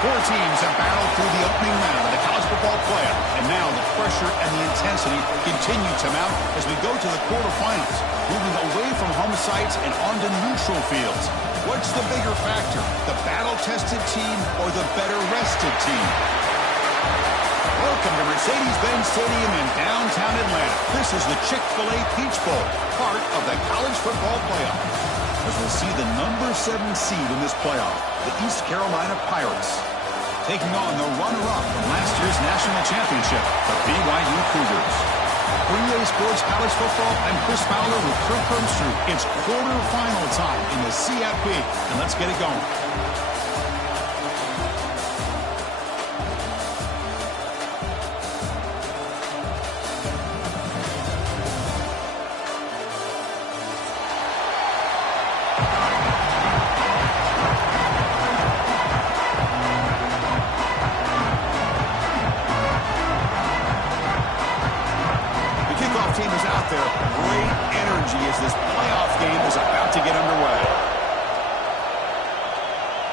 Four teams have battled through the opening round of the college football playoff, and now the pressure and the intensity continue to mount as we go to the quarterfinals, moving away from home sites and onto neutral fields. What's the bigger factor, the battle-tested team or the better-rested team? Welcome to Mercedes-Benz Stadium in downtown Atlanta. This is the Chick-fil-A Peach Bowl, part of the college football playoff. As we'll see the number 7 seed in this playoff, the East Carolina Pirates, taking on the runner-up from last year's national championship, the BYU Cougars. For EA Sports College Football, I'm Chris Fowler with Kirk Herbstreit. It's quarterfinal time in the CFP, and let's get it going.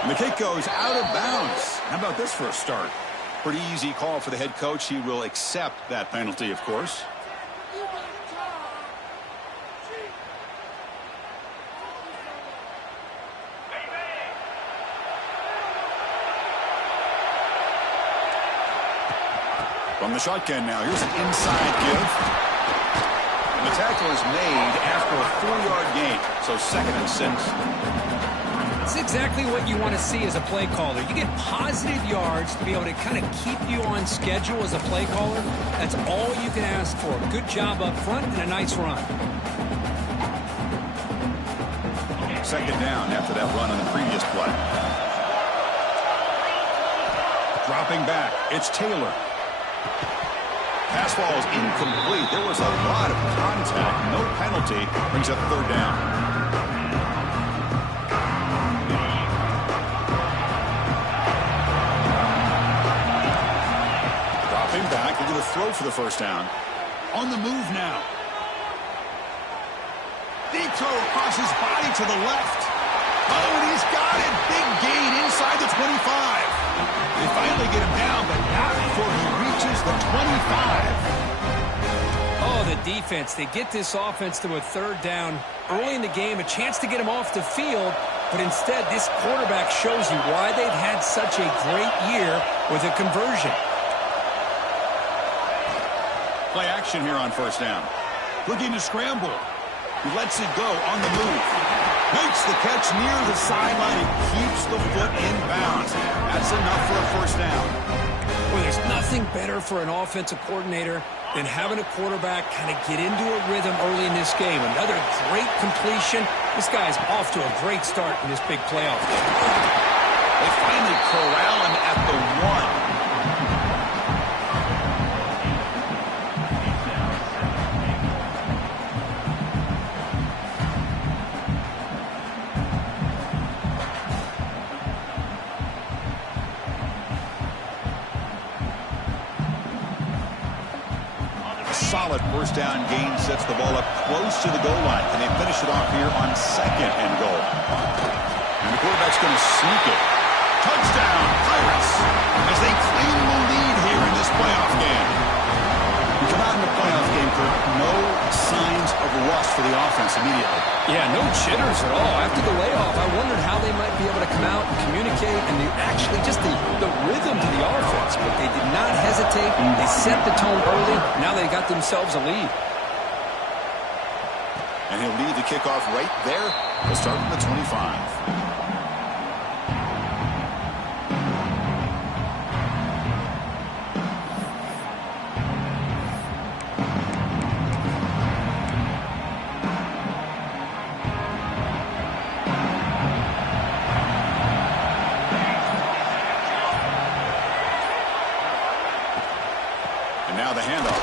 The kick goes out of bounds. How about this for a start? Pretty easy call for the head coach. He will accept that penalty, of course. From the shotgun now, here's an inside give. And the tackle is made after a 4-yard gain, so 2nd and 6. It's exactly what you want to see as a play caller. You get positive yards to be able to kind of keep you on schedule as a play caller. That's all you can ask for. Good job up front and a nice run. 2nd down after that run on the previous play. Dropping back, it's Taylor. Pass ball is incomplete. There was a lot of contact. No penalty. Brings up 3rd down. Back, they're going to throw for the 1st down. On the move now. Deep throw across his body to the left. Oh, and he's got it. Big gain inside the 25. They finally get him down, but not before he reaches the 25. Oh, the defense. They get this offense to a 3rd down early in the game, a chance to get him off the field, but instead this quarterback shows you why they've had such a great year with a conversion. Play action here on 1st down. Looking to scramble. He lets it go on the move. Makes the catch near the sideline and keeps the foot in bounds. That's enough for a 1st down. Well, there's nothing better for an offensive coordinator than having a quarterback kind of get into a rhythm early in this game. Another great completion. This guy's off to a great start in this big playoff game. They finally corral him at the 1. Solid 1st down gain sets the ball up close to the goal line. Can they finish it off here on 2nd and goal? And the quarterback's going to sneak it. Touchdown, Pirates, as they claim the lead here in this playoff game. We come out in the playoff game, Kirk, no signs of rust for the offense immediately. Yeah, no jitters at all. After the layoff, I wondered how they might be able to come out and communicate and actually just the rhythm to the offense. But they did not hesitate. They set the tone early. Now they got themselves a lead. And he'll lead the kickoff right there. We'll start from the 25. Now the handoff.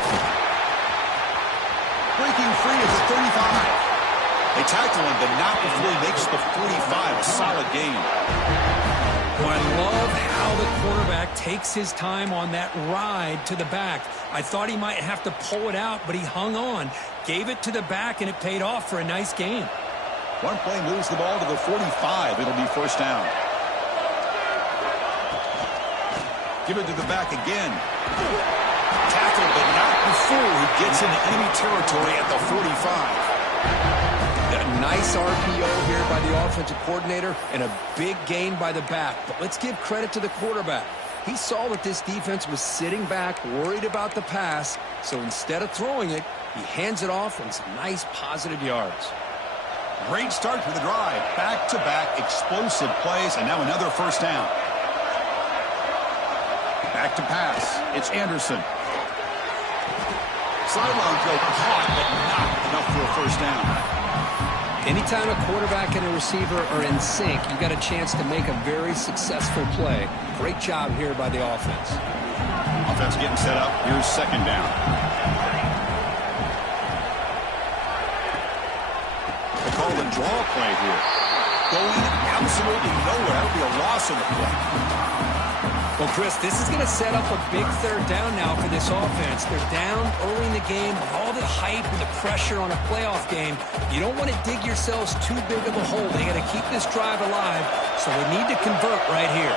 Breaking free at the 35. They tackle him, but not before he makes the 45. A solid gain. Well, I love how the quarterback takes his time on that ride to the back. I thought he might have to pull it out, but he hung on, gave it to the back, and it paid off for a nice gain. One play moves the ball to the 45. It'll be 1st down. Give it to the back again. Tackle, but not before he gets into enemy territory at the 45. A nice RPO here by the offensive coordinator and a big gain by the back. But let's give credit to the quarterback. He saw that this defense was sitting back, worried about the pass. So instead of throwing it, he hands it off and some nice positive yards. Great start to the drive. Back-to-back explosive plays, and now another first down. Back to pass. It's Anderson. Sideline throw caught, but not enough for a first down. Anytime a quarterback and a receiver are in sync, you got a chance to make a very successful play. Great job here by the offense. Offense getting set up. Here's second down. They call the draw play here. Going absolutely nowhere. That'll be a loss of the play. Well, Chris, this is going to set up a big third down now for this offense. They're down early in the game with all the hype and the pressure on a playoff game. You don't want to dig yourselves too big of a hole. They got to keep this drive alive, so they need to convert right here.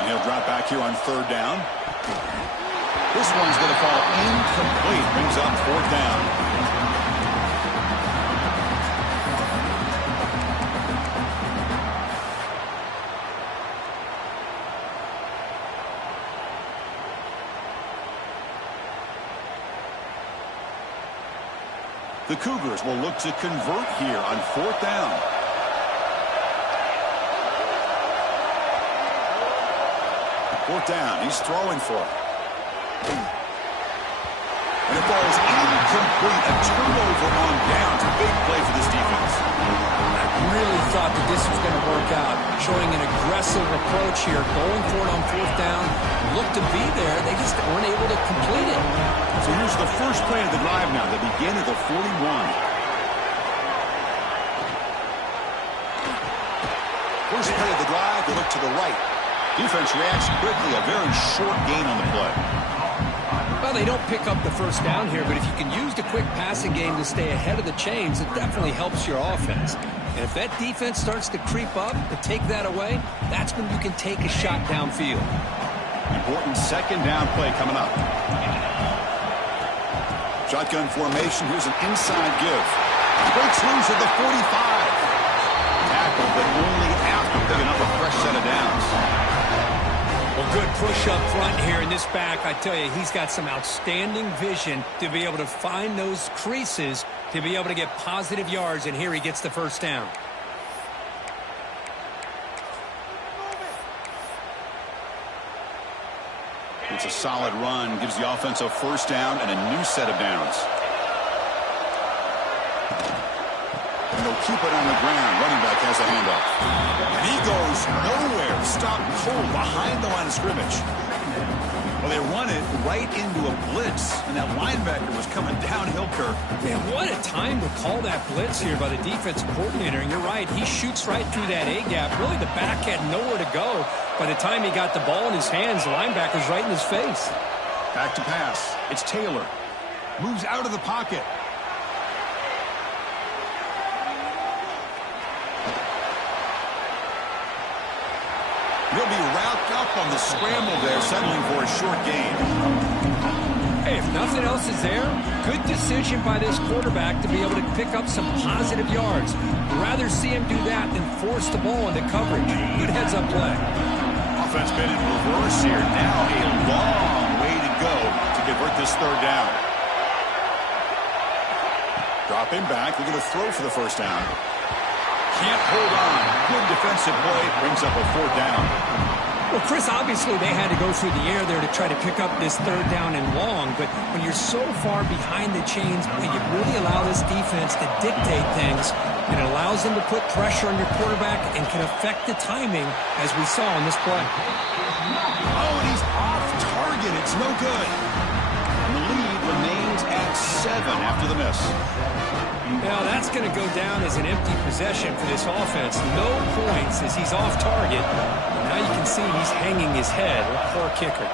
And he'll drop back here on third down. This one's going to fall incomplete. Brings up fourth down. The Cougars will look to convert here on fourth down. Fourth down. He's throwing for it. And the ball is incomplete. A turnover on downs. A big play for this defense. I really thought that this was going to work out. Showing an aggressive approach here. Going for it on fourth down. Looked to be there. They just weren't able to complete it. So here's the first play of the drive now. They begin at the 41. First play of the drive, they look to the right. Defense reacts quickly. A very short gain on the play. Well, they don't pick up the first down here, but if you can use the quick passing game to stay ahead of the chains, it definitely helps your offense. And if that defense starts to creep up and take that away, that's when you can take a shot downfield. Important second down play coming up. Shotgun formation. Here's an inside give. Breaks loose at the 45. Tackle, but only after picking up a fresh set of downs. Well, good push up front here in this back. I tell you, he's got some outstanding vision to be able to find those creases to be able to get positive yards, and here he gets the first down. It's a solid run. Gives the offense a first down and a new set of downs. And they'll keep it on the ground. Running back has a handoff. And he goes nowhere. Stopped cold behind the line of scrimmage. Well, they run it right into a blitz, and that linebacker was coming downhill, Kirk. Man, what a time to call that blitz here by the defensive coordinator. And you're right, he shoots right through that A-gap. Really, the back had nowhere to go. By the time he got the ball in his hands, the linebacker's right in his face. Back to pass. It's Taylor. Moves out of the pocket. He'll be wrapped up on the scramble there, settling for a short gain. Hey, if nothing else is there, good decision by this quarterback to be able to pick up some positive yards. Rather see him do that than force the ball into coverage. Good heads-up play. Offense been in reverse here. Now a long way to go to convert this third down. Dropping back. They're going to throw for the first down. Can't hold on. Good defensive play. Brings up a fourth down. Well, Chris, obviously they had to go through the air there to try to pick up this third down and long, but when you're so far behind the chains, you really allow this defense to dictate things, and it allows them to put pressure on your quarterback and can affect the timing, as we saw in this play. Oh, and he's off target. It's no good. And the lead remains at 7 after the miss. Now, that's going to go down as an empty possession for this offense. No points as he's off target. And now you can see he's hanging his head. Poor kicker.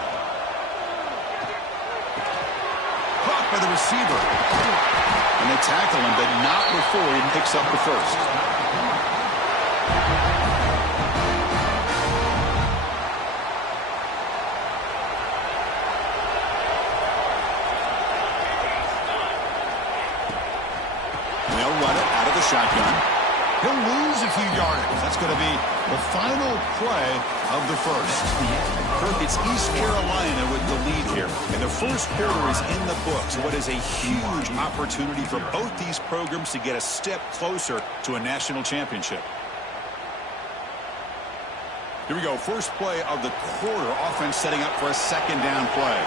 Caught by the receiver. And they tackle him, but not before he picks up the first. shotgun. He'll lose a few yardage. That's going to be the final play of the first. Kirk, it's East Carolina with the lead here. And the first quarter is in the books. What is a huge opportunity for both these programs to get a step closer to a national championship. Here we go. First play of the quarter. Offense setting up for a second down play.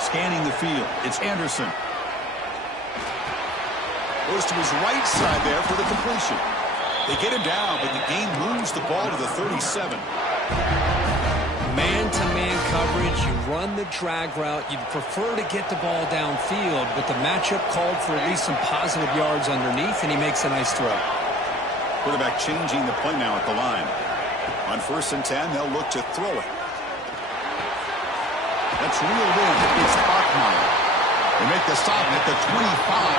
Scanning the field. It's Anderson. Goes to his right side there for the completion. They get him down, but the game moves the ball to the 37. Man-to-man coverage. You run the drag route. You'd prefer to get the ball downfield, but the matchup called for at least some positive yards underneath, and he makes a nice throw. Quarterback changing the play now at the line. On 1st and 10, they'll look to throw it. That's reeled in. It's Bachmeyer. They make the stop at the 25,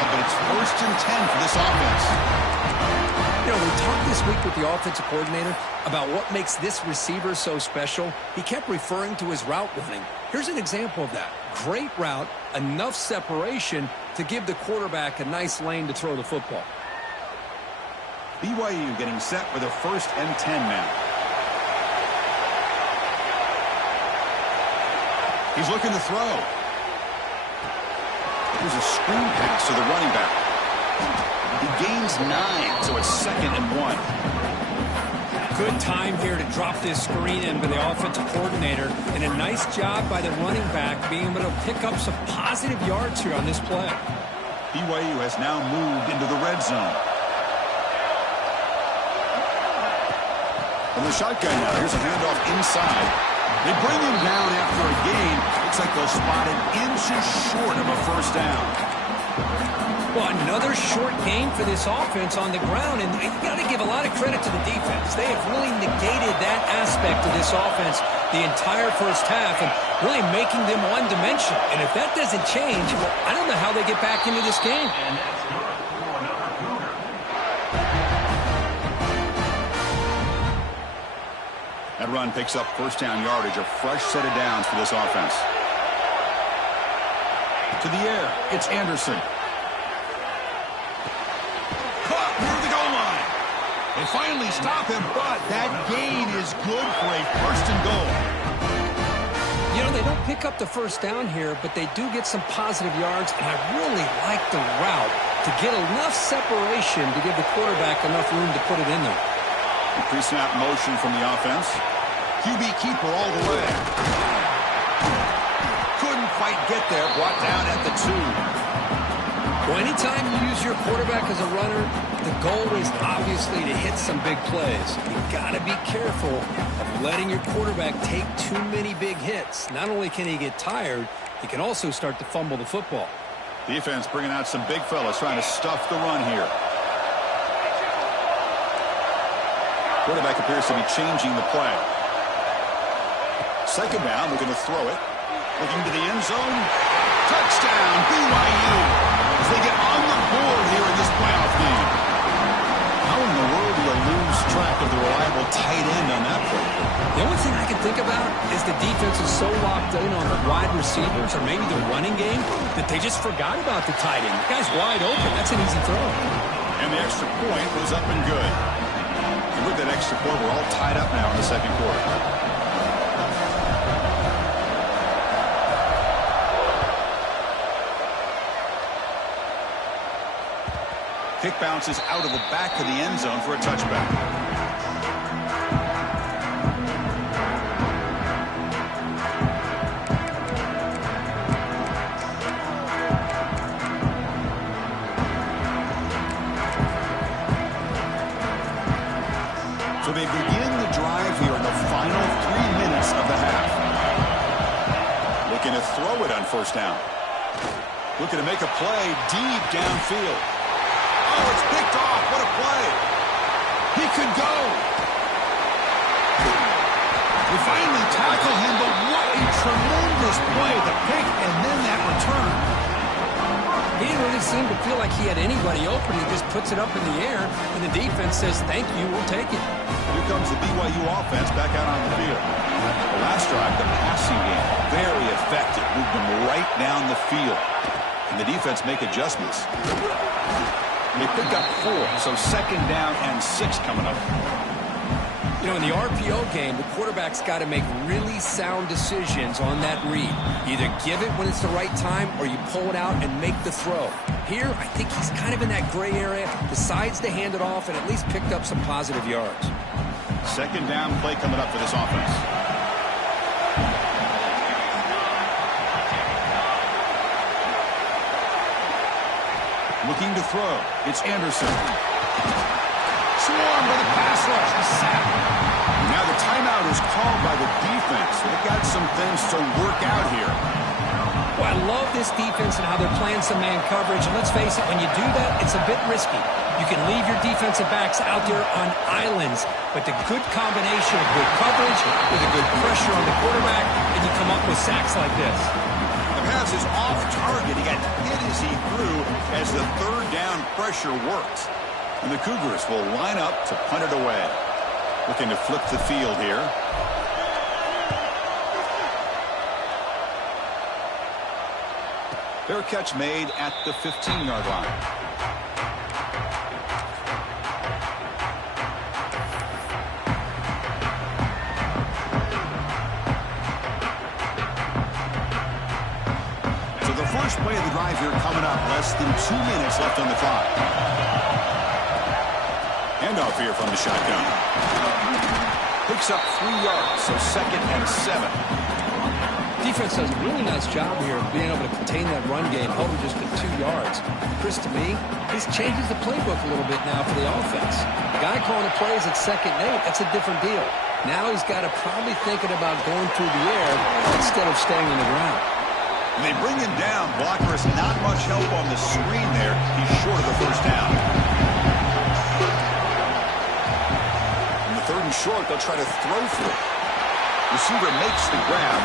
but it's 1st and 10 for this offense. You know, we talked this week with the offensive coordinator about what makes this receiver so special. He kept referring to his route running. Here's an example of that. Great route, enough separation to give the quarterback a nice lane to throw the football. BYU getting set for the 1st and 10 now. He's looking to throw. Here's a screen pass to the running back. He gains 9, so it's 2nd and 1. Good time here to drop this screen in by the offensive coordinator, and a nice job by the running back being able to pick up some positive yards here on this play. BYU has now moved into the red zone. From the shotgun now, here's a handoff inside. They bring him down after a gain. Looks like they'll spot him inches short of a 1st down. Well, another short game for this offense on the ground, and you got to give a lot of credit to the defense. They have really negated that aspect of this offense the entire first half and really making them one-dimensional. And if that doesn't change, well, I don't know how they get back into this game. That run picks up 1st down yardage, a fresh set of downs for this offense. To the air, it's Anderson. Caught near the goal line. They finally stop him, but that gain is good for a 1st and goal. You know, they don't pick up the 1st down here, but they do get some positive yards, and I really like the route to get enough separation to give the quarterback enough room to put it in there. Pre-snap motion from the offense. QB keeper all the way. Couldn't quite get there. Brought down at the 2. Well, anytime you use your quarterback as a runner, the goal is obviously to hit some big plays. You've got to be careful of letting your quarterback take too many big hits. Not only can he get tired, he can also start to fumble the football. Defense bringing out some big fellas trying to stuff the run here. Quarterback appears to be changing the play. 2nd down, looking to throw it. Looking to the end zone. Touchdown, BYU, as they get on the board here in this playoff game. How in the world do you lose track of the reliable tight end on that play? The only thing I can think about is the defense is so locked in on the wide receivers or maybe the running game that they just forgot about the tight end. The guy's wide open. That's an easy throw. And the extra point was up and good. And with that extra point, we're all tied up now in the 2nd quarter. Kick bounces out of the back of the end zone for a touchback. So they begin the drive here in the final 3 minutes of the half. Looking to throw it on 1st down. Looking to make a play deep downfield. Oh, it's picked off. What a play. He could go. They finally tackle him, but what a tremendous play. The pick and then that return. He didn't really seem to feel like he had anybody open. He just puts it up in the air, and the defense says, thank you, we'll take it. Here comes the BYU offense back out on the field. The last drive, the passing game, very effective. Moved them right down the field. And the defense make adjustments. They pick up 4, so 2nd down and 6 coming up. You know, in the RPO game, the quarterback's got to make really sound decisions on that read. Either give it when it's the right time or you pull it out and make the throw. Here, I think he's kind of in that gray area, decides to hand it off and at least picked up some positive yards. 2nd down play coming up for this offense. Looking to throw. It's Anderson. Swarmed by the pass rush. He's sacked. Now the timeout is called by the defense. They've got some things to work out here. Well, I love this defense and how they're playing some man coverage. And let's face it, when you do that, it's a bit risky. You can leave your defensive backs out there on islands, but the good combination of good coverage with a good pressure on the quarterback, and you come up with sacks like this. The pass is off target. He got hit as he threw as the 3rd down pressure worked. And the Cougars will line up to punt it away. Looking to flip the field here. Fair catch made at the 15-yard line. So the first play of the drive here coming up. Less than 2 minutes left on the clock. Handoff here from the shotgun. Picks up 3 yards, so 2nd and 7. Defense does a really nice job here of being able to contain that run game, held him just to 2 yards. Chris, to me, this changes the playbook a little bit now for the offense. The guy calling the plays at 2nd and 8, that's a different deal. Now he's got to probably thinking about going through the air instead of staying on the ground. They bring him down. Blocker is not much help on the screen there. He's short of the 1st down. In the 3rd and short, they'll try to throw for it. Receiver makes the grab.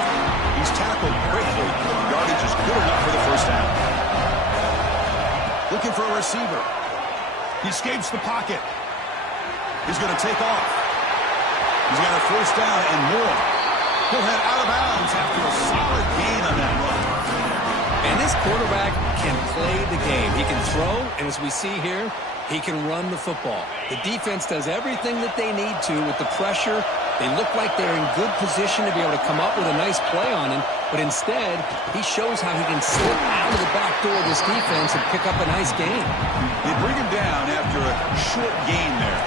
He's tackled quickly. The yardage is good enough for the 1st down. Looking for a receiver. He escapes the pocket. He's going to take off. He's got a 1st down and more. He'll head out of bounds after a solid gain on that run. And this quarterback can play the game. He can throw, and as we see here, he can run the football. The defense does everything that they need to with the pressure. They look like they're in good position to be able to come up with a nice play on him, but instead, he shows how he can slip out of the back door of this defense and pick up a nice gain. They bring him down after a short gain there.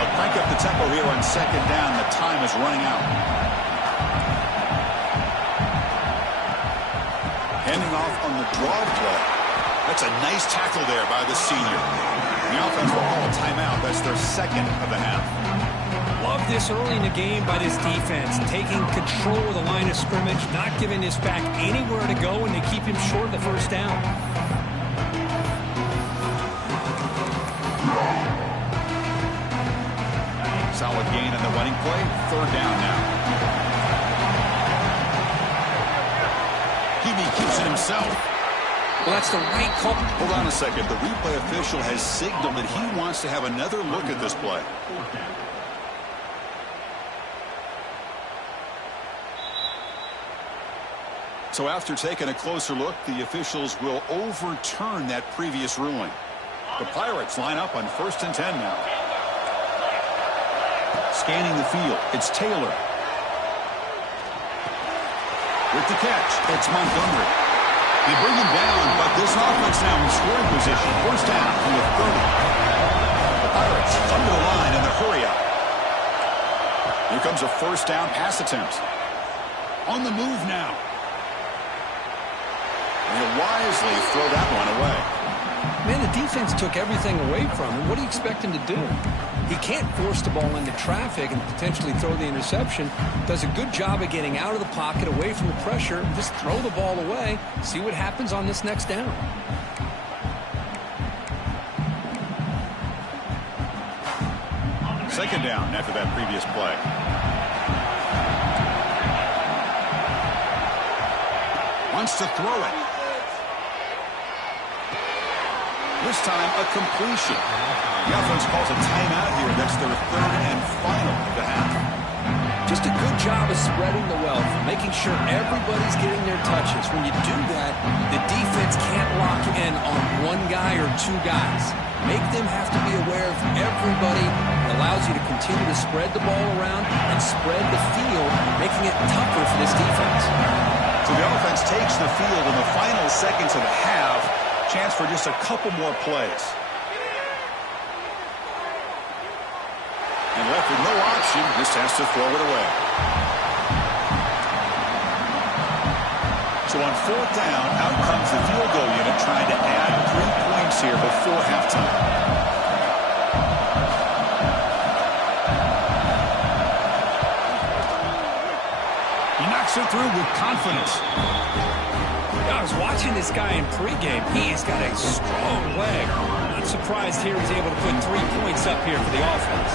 But crank up the tempo here on 2nd down. The time is running out. Handing off on the draw play. That's a nice tackle there by the senior. The offense will call a timeout. That's their 2nd of the half. Love this early in the game by this defense, taking control of the line of scrimmage, not giving this back anywhere to go, and they keep him short of the 1st down. Solid gain on the running play. 3rd down now. He keeps it himself. Well, that's the right call. Hold on a second. The replay official has signaled that he wants to have another look at this play. So after taking a closer look, the officials will overturn that previous ruling. The Pirates line up on 1st and 10 now. Scanning the field, it's Taylor. With the catch, it's Montgomery. They bring him down, but this offense now in scoring position. 1st down from the 30. The Pirates under the line in the hurry up. Here comes a 1st down pass attempt. On the move now. And he'll wisely throw that one away. Man, the defense took everything away from him. What do you expect him to do? He can't force the ball into traffic and potentially throw the interception. Does a good job of getting out of the pocket, away from the pressure. Just throw the ball away. See what happens on this next down. Second down after that previous play. Wants to throw it. This time, a completion. The offense calls a timeout here. That's their 3rd and final of the half. Just a good job of spreading the wealth, making sure everybody's getting their touches. When you do that, the defense can't lock in on one guy or two guys. Make them have to be aware of everybody. It allows you to continue to spread the ball around and spread the field, making it tougher for this defense. So the offense takes the field in the final seconds of the half. Chance for just a couple more plays. And left with no option, just has to throw it away. So on fourth down, out comes the field goal unit trying to add 3 points here before halftime. He knocks it through with confidence. I was watching this guy in pregame. He's got a strong leg. Not surprised here he's able to put 3 points up here for the offense.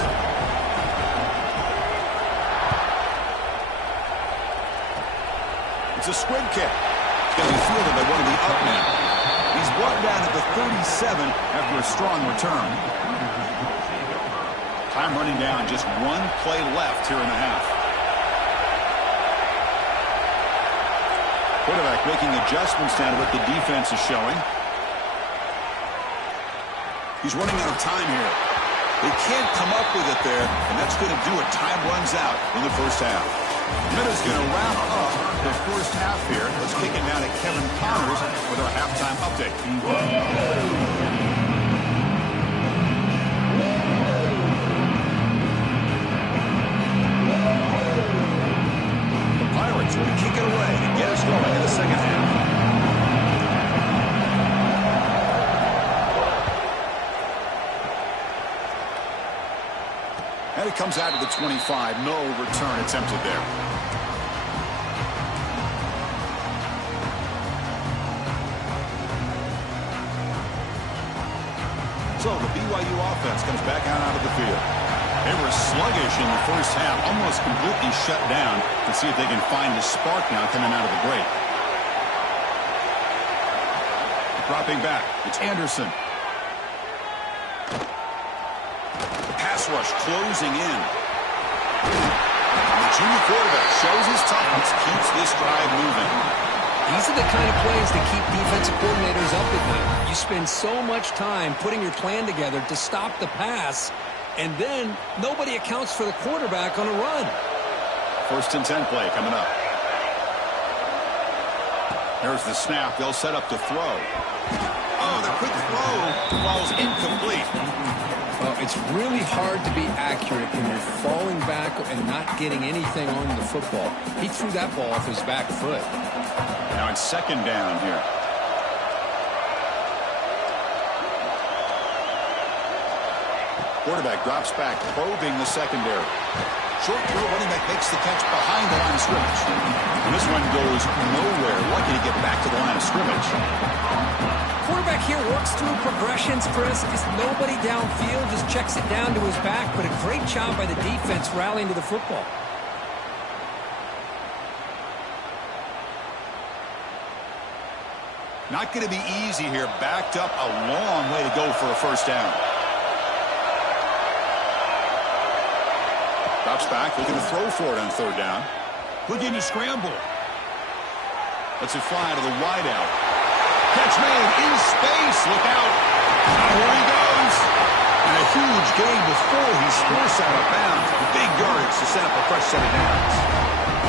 It's a squib kick. It's going to be fielded by one of the up men. He's brought down at the 37 after a strong return. Time running down, just 1 play left here in the half. Quarterback making adjustments down to what the defense is showing. He's running out of time here. They can't come up with it there, and that's going to do it. Time runs out in the first half. Minuta's going to wrap up the first half here. Let's kick it down to Kevin Connors with our halftime update. The Pirates will kick it away and get us going in the second half. And it comes out to the 25. No return attempted there. So the BYU offense comes back out of the field. They were sluggish in the first half, almost completely shut down. Let's see if they can find the spark now coming out of the break. Dropping back, it's Anderson. Pass rush closing in. The junior quarterback shows his toughness, keeps this drive moving. These are the kind of plays that keep defensive coordinators up at night. You spend so much time putting your plan together to stop the pass, and then nobody accounts for the quarterback on a run. 1st and 10 play coming up. There's the snap. They'll set up to throw. Oh, the quick throw falls incomplete. Well, it's really hard to be accurate when you're falling back and not getting anything on the football. He threw that ball off his back foot. Now it's 2nd down here. Quarterback drops back, probing the secondary. Short throw, running back makes the catch behind the line of scrimmage. And this one goes nowhere. Lucky to get back to the line of scrimmage. Quarterback here works through progressions, Chris. Just nobody downfield, just checks it down to his back. But a great job by the defense rallying to the football. Not going to be easy here. Backed up a long way to go for a 1st down. Drops back, looking to throw for it on 3rd down. Looking to scramble. Lets it fly to the wideout. Catch made in space. Look out. Here he goes. And a huge gain before he's forced out of bounds. Big yardage to set up a fresh set of downs.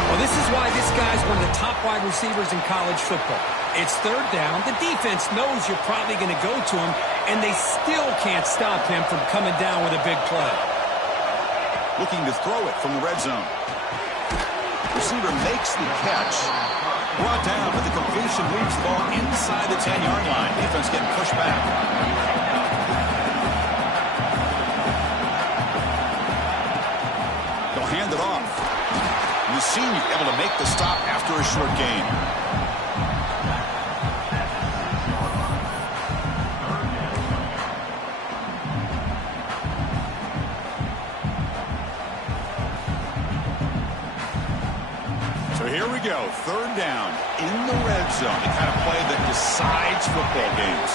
Well, this is why this guy's one of the top wide receivers in college football. It's 3rd down. The defense knows you're probably going to go to him, and they still can't stop him from coming down with a big play. Looking to throw it from the red zone. Receiver makes the catch. Brought down, but the completion moves the ball inside the 10-yard line. Defense getting pushed back. They'll hand it off. The senior able to make the stop after a short gain. Here we go, 3rd down in the red zone. The kind of play that decides football games.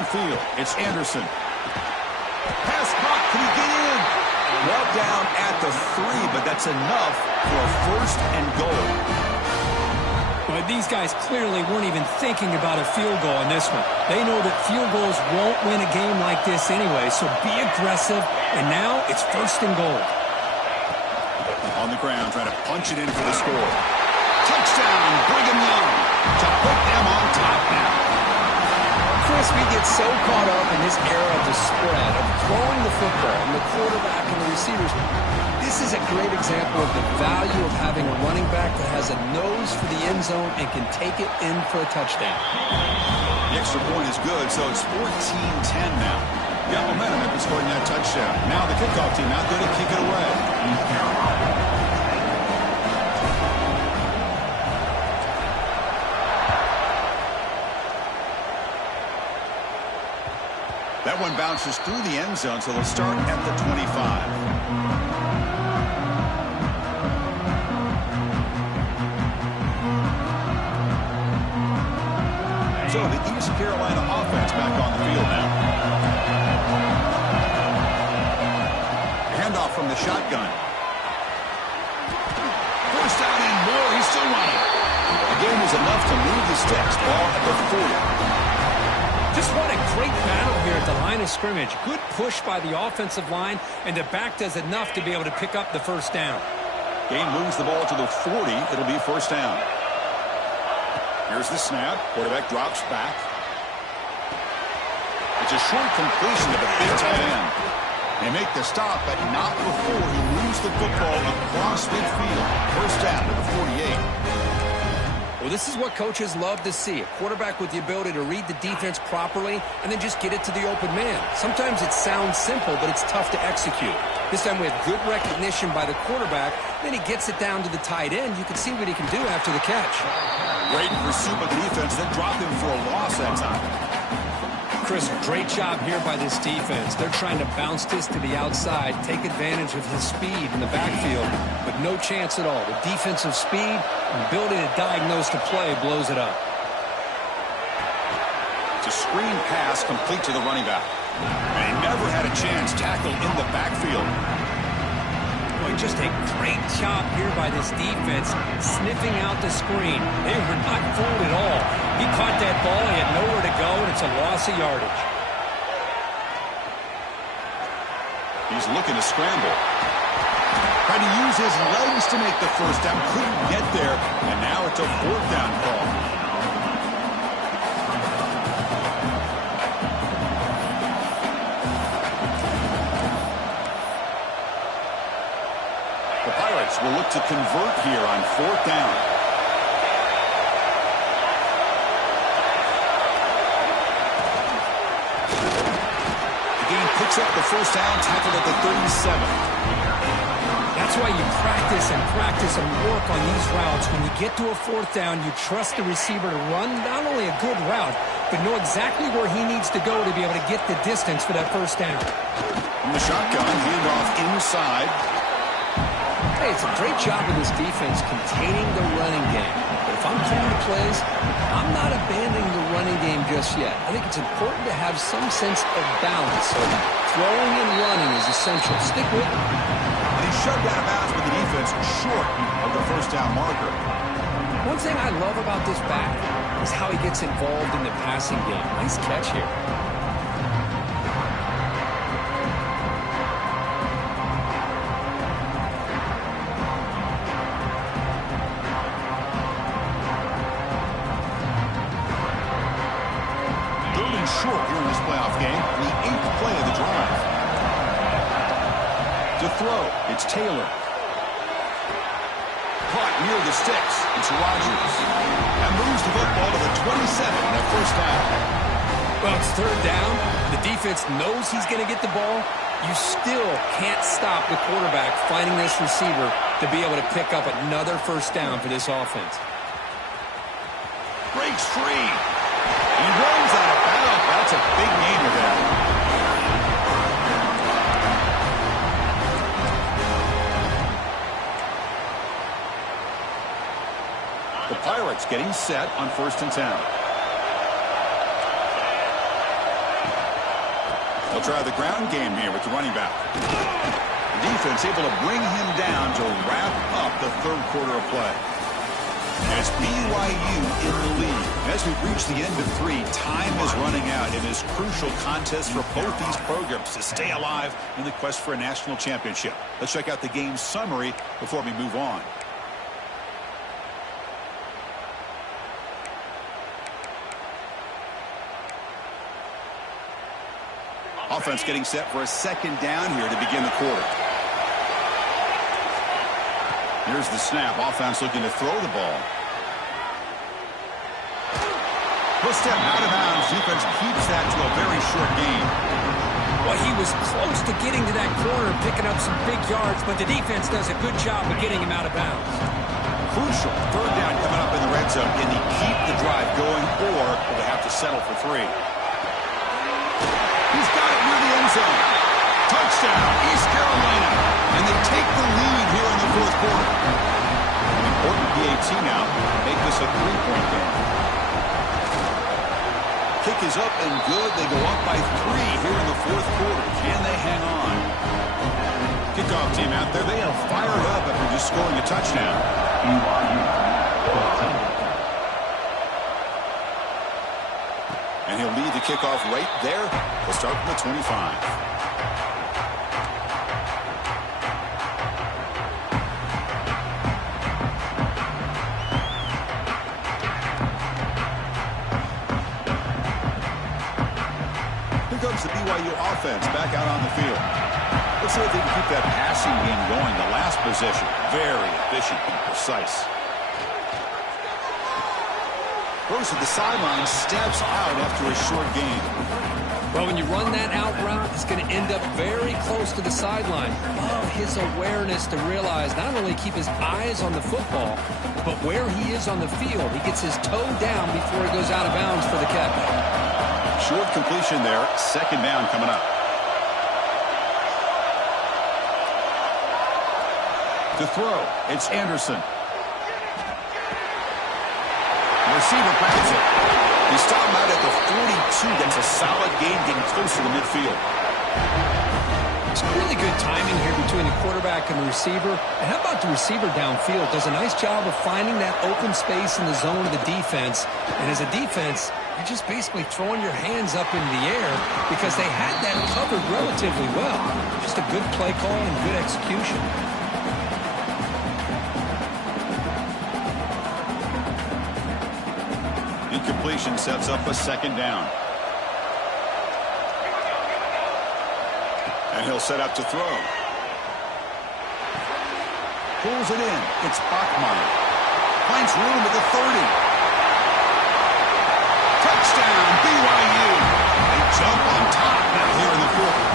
downfield. It's Anderson. Pass caught. Can he get in? Well down at the 3, but that's enough for a 1st and goal. But these guys clearly weren't even thinking about a field goal in this one. They know that field goals won't win a game like this anyway, so be aggressive, and now it's 1st and goal. On the ground, trying to punch it in for the score. Touchdown, Brigham Young, to put them on top now. Chris, we get so caught up in this era of the spread, of throwing the football, and the quarterback and the receivers. This is a great example of the value of having a running back that has a nose for the end zone and can take it in for a touchdown. The extra point is good, so it's 14-10 now. Got momentum after scoring that touchdown. Now the kickoff team out there to kick it away. That one bounces through the end zone, so they'll start at the 25. So the East Carolina offense back on the field now. Handoff from the shotgun. First down and more. He's still running. The game was enough to move the sticks. Ball at the 40. Just what a great battle here at the line of scrimmage. Good push by the offensive line, and the back does enough to be able to pick up the first down. Game moves the ball to the 40. It'll be 1st down. Here's the snap. Quarterback drops back. It's a short completion of the big tight end. They make the stop, but not before he moves the football across midfield. 1st down to the 48. Well, this is what coaches love to see. A quarterback with the ability to read the defense properly and then just get it to the open man. Sometimes it sounds simple, but it's tough to execute. This time we have good recognition by the quarterback. Then he gets it down to the tight end. You can see what he can do after the catch. Great pursuit by the defense, then drop him for a loss that time. Chris, great job here by this defense. They're trying to bounce this to the outside, take advantage of his speed in the backfield, but no chance at all. The defensive speed and ability to diagnose the play blows it up. It's a screen pass complete to the running back. And he never had a chance tackled in the backfield. Boy, just a great job here by this defense, sniffing out the screen. They were not fooled at all. He caught that ball, he had nowhere to go, and it's a loss of yardage. He's looking to scramble. Trying to use his legs to make the first down. Couldn't get there, and now it's a 4th down call. The Pirates will look to convert here on 4th down. The game picks up the 1st down, tackled at the 37. That's why you practice and work on these routes. When you get to a 4th down, you trust the receiver to run not only a good route, but know exactly where he needs to go to be able to get the distance for that 1st down. From the shotgun, handoff inside. Hey, it's a great job of this defense containing the running game. But if I'm calling the plays, I'm not abandoning the running game just yet. I think it's important to have some sense of balance. So throwing and running is essential. Stick with it. And he's shoved out of bounds with the defense short of the 1st down marker. One thing I love about this back is how he gets involved in the passing game. Nice catch here. Short here in this playoff game, the 8th play of the drive. To throw, it's Taylor. Caught near the sticks, it's Rodgers. And moves the football to the 27 and a 1st down. Well, it's 3rd down. The defense knows he's going to get the ball. You still can't stop the quarterback finding this receiver to be able to pick up another 1st down for this offense. Breaks free. He runs out of bounds. That's a big gainer there. The Pirates getting set on 1st and 10. They'll try the ground game here with the running back. The defense able to bring him down to wrap up the third quarter of play. And it's BYU in the lead. As we reach the end of 3, time is running out in this crucial contest for both these programs to stay alive in the quest for a national championship. Let's check out the game summary before we move on. Offense getting set for a second down here to begin the quarter. Here's the snap. Offense looking to throw the ball. He'll step out of bounds. Defense keeps that to a very short gain. Well, he was close to getting to that corner, picking up some big yards, but the defense does a good job of getting him out of bounds. Crucial. Third down coming up in the red zone. Can he keep the drive going, or will they have to settle for 3? He's got it near the end zone. Touchdown, East Carolina. And they take the lead here in the fourth quarter. An important PAT now. Make this a 3-point game. Kick is up and good. They go up by 3 here in the fourth quarter. Can they hang on? Kickoff team out there. They are fired up after just scoring a touchdown. And he'll lead the kickoff right there. They'll start from the 25. Comes the BYU offense back out on the field. Let's see if they can keep that passing game going. The last possession, very efficient and precise. Goes to the sideline, steps out after a short gain. Well, when you run that out route, it's going to end up very close to the sideline. Love his awareness to realize not only keep his eyes on the football, but where he is on the field. He gets his toe down before he goes out of bounds for the catch. Short completion there. Second down coming up. To throw, it's Anderson. Receiver grabs it. He stopped him out at the 42. That's a solid gain, getting close to the midfield. It's really good timing here between the quarterback and the receiver. And how about the receiver downfield? Does a nice job of finding that open space in the zone of the defense. And as a defense, you're just basically throwing your hands up in the air because they had that covered relatively well. Just a good play call and good execution. Incompletion sets up a second down. And he'll set up to throw. Pulls it in. It's Bachmeyer. Finds room at the 30. Touchdown, BYU. They jump on top now here in the fourth.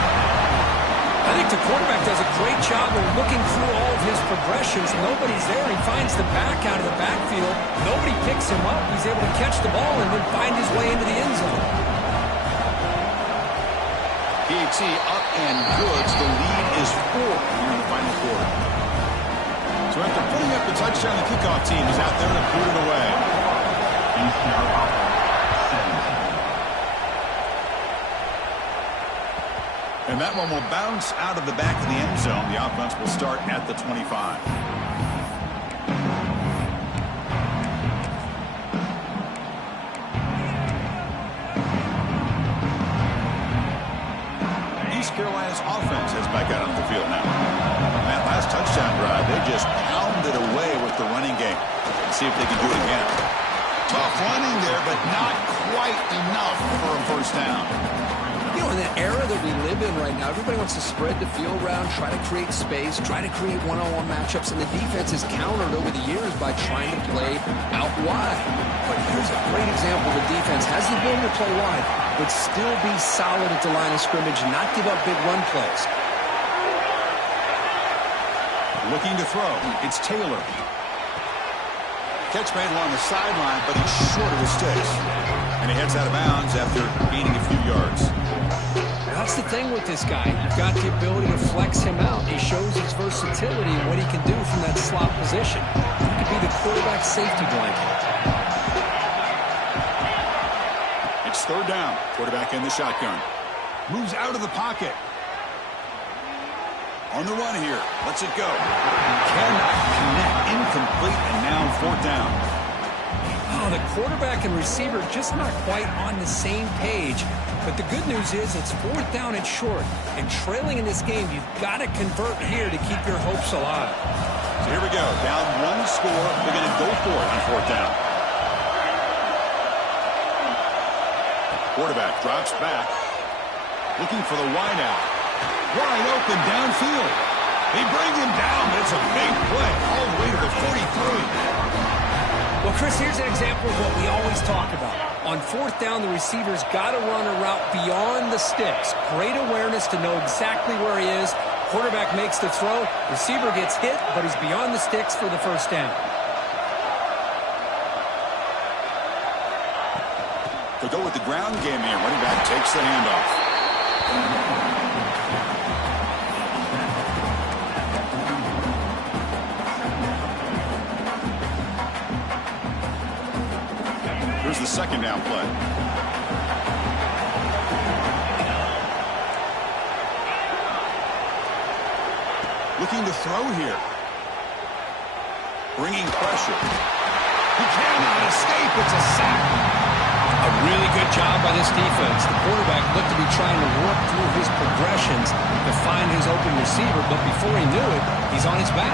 I think the quarterback does a great job of looking through all of his progressions. Nobody's there. He finds the back out of the backfield. Nobody picks him up. He's able to catch the ball and then find his way into the end zone. PAT up and good. The lead is 4 here in the final quarter. So after putting up the touchdown, the kickoff team is out there to put it away. And that one will bounce out of the back of the end zone. The offense will start at the 25. East Carolina's offense is back out on the field now. And that last touchdown drive, they just pounded away with the running game. Let's see if they can do it again. Tough running there, but not quite enough for a first down. You know, in the era that we live in right now, everybody wants to spread the field around, try to create space, try to create one-on-one matchups, and the defense has countered over the years by trying to play out wide. But here's a great example. The defense has the ability to play wide, but still be solid at the line of scrimmage, not give up big run plays. Looking to throw. It's Taylor. Catch made along the sideline, but he's short of the sticks. And he heads out of bounds after gaining a few yards. That's the thing with this guy. You've got the ability to flex him out. He shows his versatility and what he can do from that slot position. He could be the quarterback safety blanket. It's third down. Quarterback in the shotgun. Moves out of the pocket. On the run here. Lets it go. Cannot connect. Incomplete, and now fourth down. Oh, the quarterback and receiver just not quite on the same page. But the good news is it's fourth down and short. And trailing in this game, you've got to convert here to keep your hopes alive. So here we go. Down one score. They're going to go for it on fourth down. Quarterback drops back. Looking for the wide out. Wide open downfield. They bring him down, but it's a big play all the way to the 43. Well, Chris, here's an example of what we always talk about. On fourth down, the receiver's got to run a route beyond the sticks. Great awareness to know exactly where he is. Quarterback makes the throw. Receiver gets hit, but he's beyond the sticks for the first down. To go with the ground game here, running back takes the handoff. Here's the second down play. Looking to throw here. Bringing pressure. He cannot escape. It's a sack. A really good job by this defense. The quarterback looked to be trying to work through his progressions to find his open receiver, but before he knew it, he's on his back.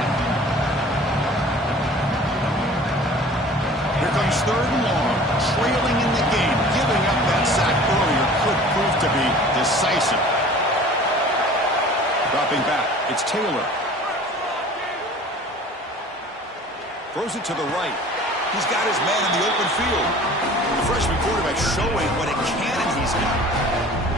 Here comes third and long. Trailing in the game. Giving up that sack earlier could prove to be decisive. Dropping back. It's Taylor. Throws it to the right. He's got his man in the open field. The freshman quarterback showing what a cannon he's got.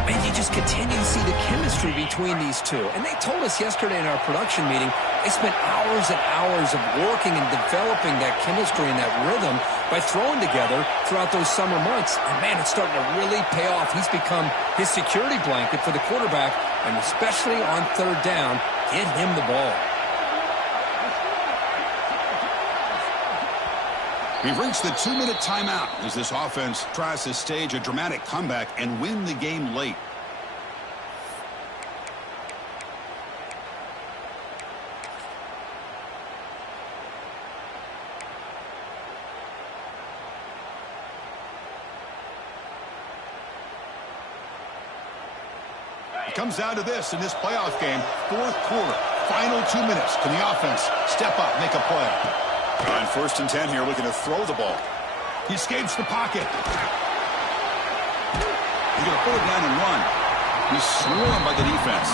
And you just continue to see the chemistry between these two. And they told us yesterday in our production meeting, they spent hours and hours of working and developing that chemistry and that rhythm by throwing together throughout those summer months. And, man, it's starting to really pay off. He's become his security blanket for the quarterback, and especially on third down, get him the ball. We've reached the 2-minute timeout as this offense tries to stage a dramatic comeback and win the game late. It comes down to this in this playoff game. Fourth quarter, final 2 minutes. Can the offense step up, make a play? On first and 10 here, looking to throw the ball. He escapes the pocket. He's going to pull it down and run. He's swarmed by the defense.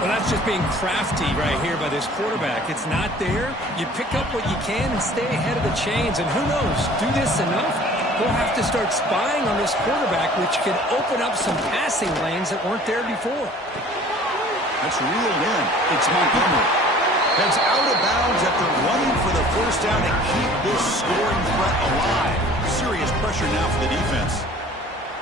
Well, that's just being crafty right here by this quarterback. It's not there. You pick up what you can and stay ahead of the chains. And who knows, do this enough, we'll have to start spying on this quarterback, which can open up some passing lanes that weren't there before. That's reeled in. It's Montgomery. Heads out of bounds after running for the first down to keep this scoring threat alive. Serious pressure now for the defense.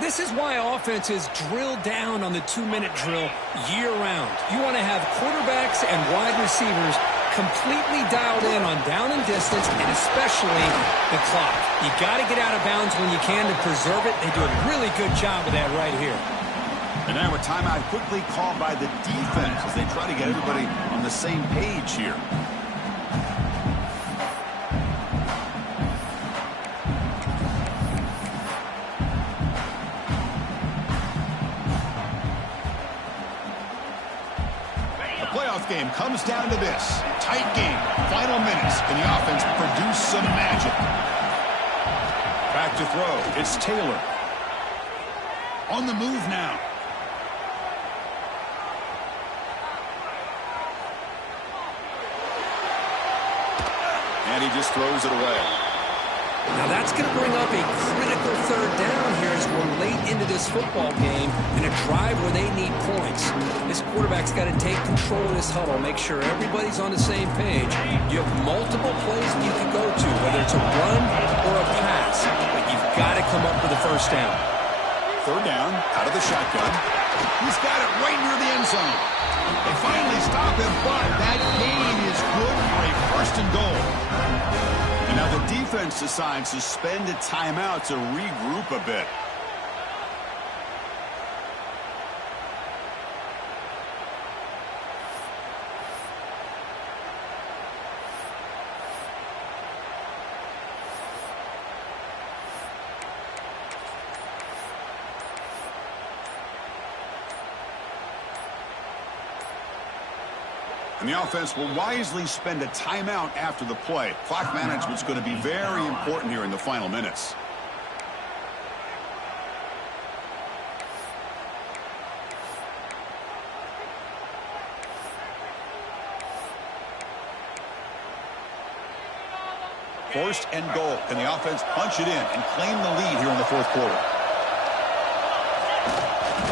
This is why offenses drill down on the 2-minute drill year-round. You want to have quarterbacks and wide receivers completely dialed in on down and distance, and especially the clock. You got to get out of bounds when you can to preserve it. They do a really good job of that right here. And now a timeout quickly called by the defense as they try to get everybody on the same page here. The playoff game comes down to this. Tight game, final minutes. Can the offense produce some magic? Back to throw. It's Taylor. On the move now. And he just throws it away. Now that's going to bring up a critical third down here as we're late into this football game in a drive where they need points. This quarterback's got to take control of this huddle, make sure everybody's on the same page. You have multiple plays you can go to, whether it's a run or a pass, but you've got to come up with a first down. Third down, out of the shotgun. He's got it right near the end zone. They finally stop him, but that gain is good for a first and goal. And now the defense decides to spend a timeout to regroup a bit. And the offense will wisely spend a timeout after the play. Clock management's going to be very important here in the final minutes. First and goal. Can the offense punch it in and claim the lead here in the fourth quarter?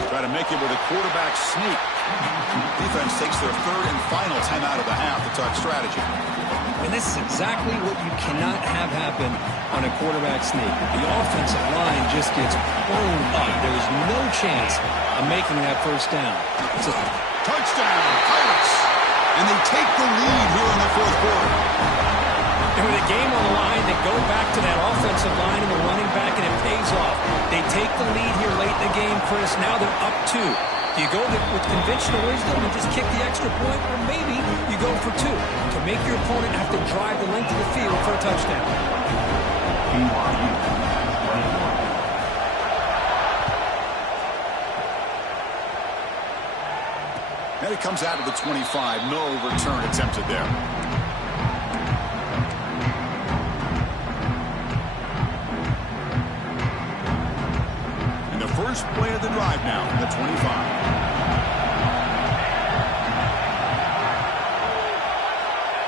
Try to make it with a quarterback sneak. Defense takes their third and final timeout of the half to talk strategy. And this is exactly what you cannot have happen on a quarterback sneak. The offensive line just gets blown up. There is no chance of making that first down. It's a touchdown, Pirates! And they take the lead here in the fourth quarter. And with a game on the line, they go back to that offensive line and the running back, and it pays off. They take the lead here late in the game, Chris. Now they're up 2. Do you go with conventional wisdom and just kick the extra point, or maybe you go for 2 to make your opponent have to drive the length of the field for a touchdown? BYU. And it comes out of the 25. No return attempted there. First play of the drive now, the 25.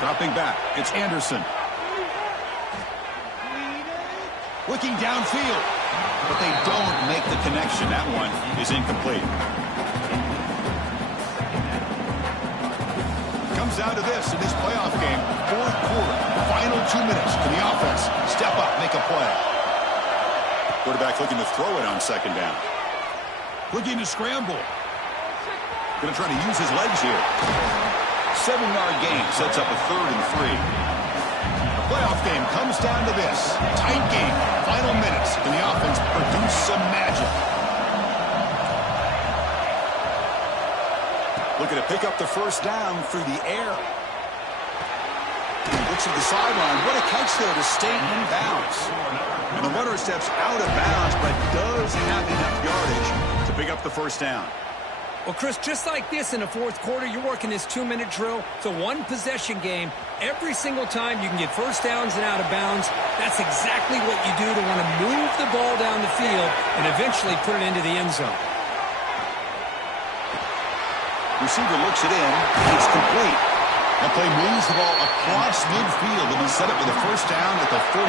Dropping back, it's Anderson. Looking downfield, but they don't make the connection. That one is incomplete. Comes down to this in this playoff game, fourth quarter, final 2 minutes. Can the offense step up, make a play? Quarterback looking to throw it on second down. Looking to scramble. Going to try to use his legs here. 7-yard gain sets up a 3rd and 3. The playoff game comes down to this. Tight game. Final minutes. Can the offense produce some magic? Looking to pick up the first down through the air. Looks at the sideline. What a catch there to stay in bounds. And the runner steps out of bounds, but does have enough yardage to pick up the first down. Well, Chris, just like this in the fourth quarter, you're working this 2-minute drill. It's a one-possession game. Every single time you can get first downs and out of bounds, that's exactly what you do to want to move the ball down the field and eventually put it into the end zone. Receiver looks it in. It's complete. That play moves the ball across midfield, and he set it with a first down at the 41.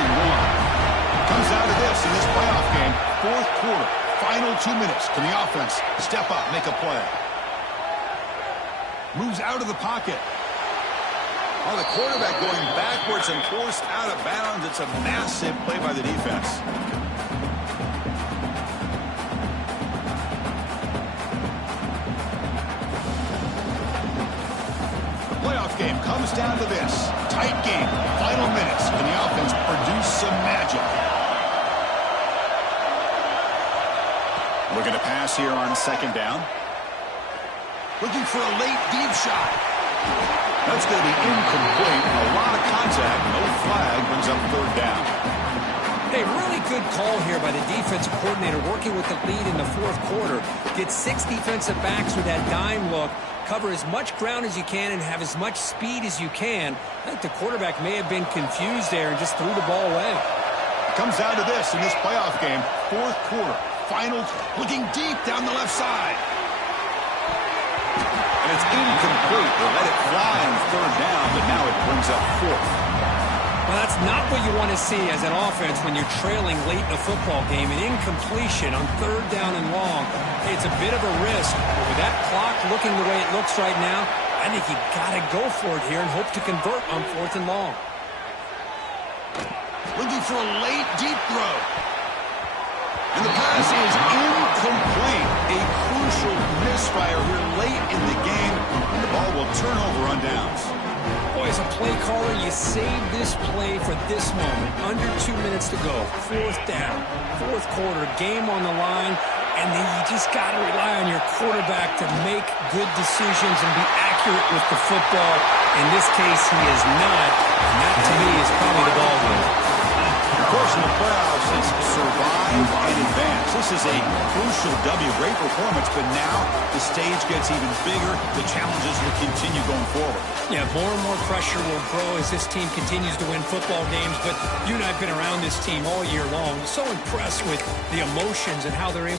Comes down to this in this playoff game, fourth quarter, final 2 minutes. Can the offense step up, make a play? Moves out of the pocket. Oh, the quarterback going backwards and forced out of bounds. It's a massive play by the defense. The playoff game comes down to this. Tight game, final minutes. Can the offense produce some magic? Looking to pass here on second down. Looking for a late deep shot. That's going to be incomplete. A lot of contact. No flag. Brings up third down. Hey, really good call here by the defensive coordinator working with the lead in the fourth quarter. Get 6 defensive backs with that dime look. Cover as much ground as you can and have as much speed as you can. I think the quarterback may have been confused there and just threw the ball away. It comes down to this in this playoff game. Fourth quarter. Final. Looking deep down the left side. And it's incomplete. They let it fly on third down, but now it brings up fourth. Well, that's not what you want to see as an offense when you're trailing late in a football game. An incompletion on third down and long. Hey, it's a bit of a risk. But with that clock looking the way it looks right now, I think you got to go for it here and hope to convert on fourth and long. Looking for a late deep throw. And the pass is incomplete. A crucial misfire here late in the game. And the ball will turn over on downs. Boy, as a play caller, you save this play for this moment. Under 2 minutes to go. Fourth down. Fourth quarter. Game on the line. And then you just got to rely on your quarterback to make good decisions and be accurate with the football. In this case, he is not. And that, to me, is probably the ball winner. Of course, in the playoffs, it's survive and advance. This is a crucial W. Great performance, but now the stage gets even bigger. The challenges will continue going forward. Yeah, more and more pressure will grow as this team continues to win football games. But you and I have been around this team all year long. So impressed with the emotions and how they're able